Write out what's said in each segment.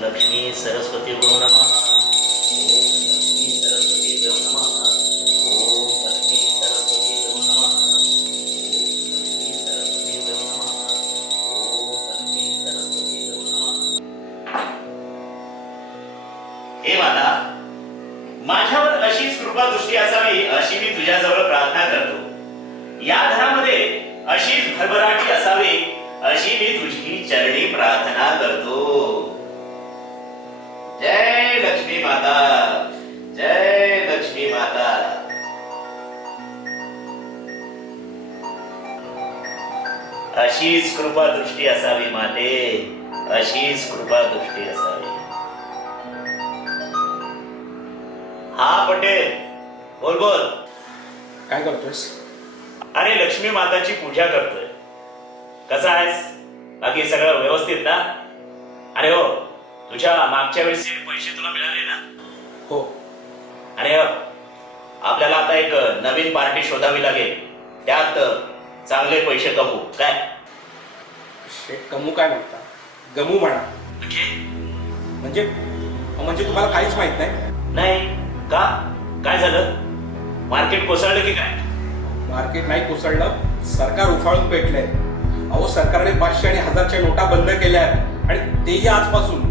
लक्ष्मी सरस्वती नमः. ओम लक्ष्मी सरस्वती नमः. ओम लक्ष्मी सरस्वती नमः. ओम लक्ष्मी सरस्वती नमः. ओम लक्ष्मी सरस्वती नमः. हे माता, माझ्यावर अशीच कृपा दृष्टी असावी अशी मी तुझ्याजवळ प्रार्थना करतो. या घरामध्ये अशीच भरभराटी असावी अशी मी तुझी चरणी प्रार्थना करतो. जय लक्ष्मी माता, जय लक्ष्मी माता. अशीच कृपा दृष्टी असावी माते, अशीच कृपा दृष्टी असावी. हा पटेल, बोल बोल. काय करतोयस? अरे लक्ष्मी माताची पूजा करतोय. कसा आहेस? बाकी सगळं व्यवस्थित ना? अरे हो, तुझ्या मागच्या वेळेसचे पैसे तुला मिळाले ना? हो. अरे हो, आपल्याला आता एक नवीन पार्टी शोधावी लागेल. त्यात चांगले पैसे कमवू. काय शेट, कमू काय म्हणता? गमू म्हणा. म्हणजे म्हणजे तुम्हाला काहीच माहित नाही? नाही का? काय झालं? मार्केट कोसळलं की काय? मार्केट नाही कोसळलं, सरकार उफाळून पेटलंय. अहो, सरकारने 500 आणि 1000च्या नोटा बंद केल्या आहेत आणि तेही आजपासून.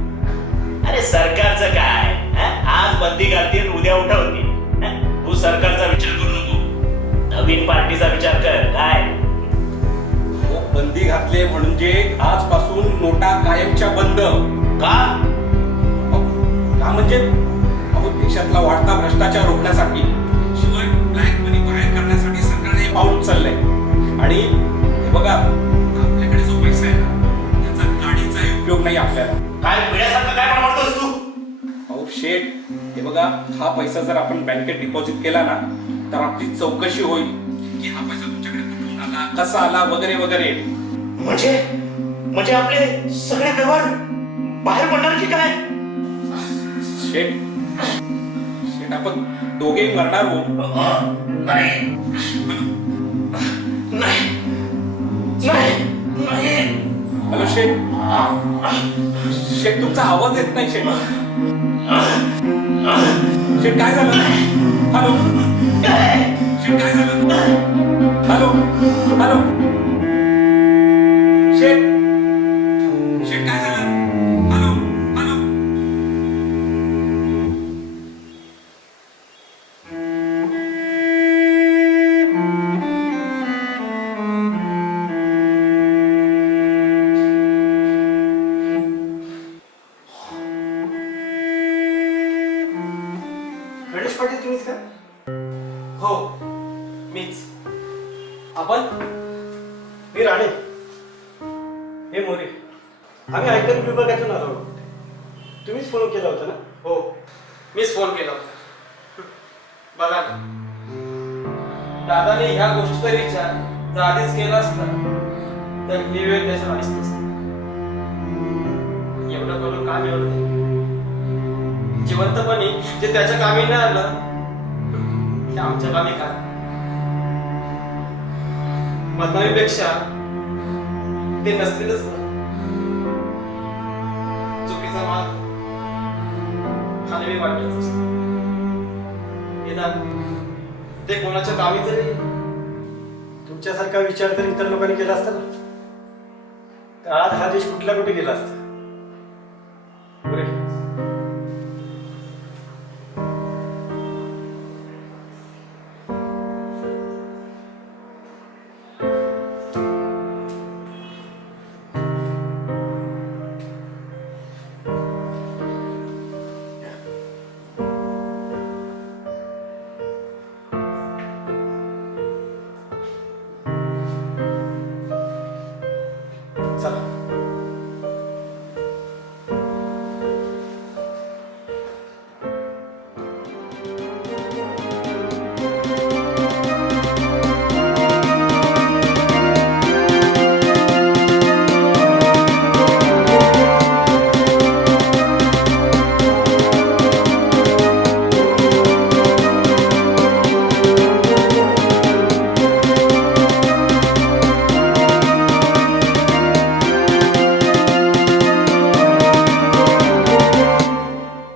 अरे सरकारचं काय? आज बंदी घालतील, उद्या उठवतील. तू सरकारचा विचार करू नको, नवीन पार्टीचा विचार कर. काय हो, बंदी घातली म्हणजे आजपासून नोटा कायमच्या बंद. का? का म्हणजे अहो, देशातला वाढता भ्रष्टाचार रोखण्यासाठी, शिवाय ब्लॅक मनी बाहेर करण्यासाठी सरकारने हे पाऊल उचललंय. आणि हे बघा, आपल्याकडे जो पैसा आहे ना, त्याचा काडीचाही उपयोग नाही आपल्याला. काय पिढ्यासारखं काय पण म्हणतोस तू? अहो शेठ, हे बघा, हा पैसा जर आपण बँकेत डिपॉझिट केला ना, तर आपली चौकशी होईल की हा पैसा तुमच्याकडे कुठून आला, कसा आला, वगैरे वगैरे. म्हणजे आपले सगळे व्यवहार बाहेर पडणार की काय? शेठ, आपण दोघेही मरणार हो. नाही नाही नाही नाही. हॅलो शेठ, तुमचा आवाज येत नाही. शेठ, काय झालं? हॅलो शेठ, काय झालं? हॅलो हॅलो शेठ, काय झालं? Hello hello. गणेश पाटील तुम्हीच का? हो, मीच. आपण? मी राणे. हे मोरे. आम्ही आयकर विभागातून आलो. तुम्हीच फोन केला होता ना? हो, मीच फोन केला होता. बघा ना, दादाने ह्या गोष्टीचा विचार जर आधीच केला असता तर ही वेळ त्याच्या आलीच नसती. एवढं करून काम एवढं जिवंतपणे जे त्याच्या कामी नाही आलं ते आमच्या कामी काय? बदनामीपेक्षा ते नसलेलंच ना. चुकीचा मार्ग हा नेहमी वाटतच असतो. निदान ते कोणाच्या कामी तरी. तुमच्यासारखा विचार तर इतर लोकांनी केला असता ना, तर आज हा देश कुठला कुठे गेला असता.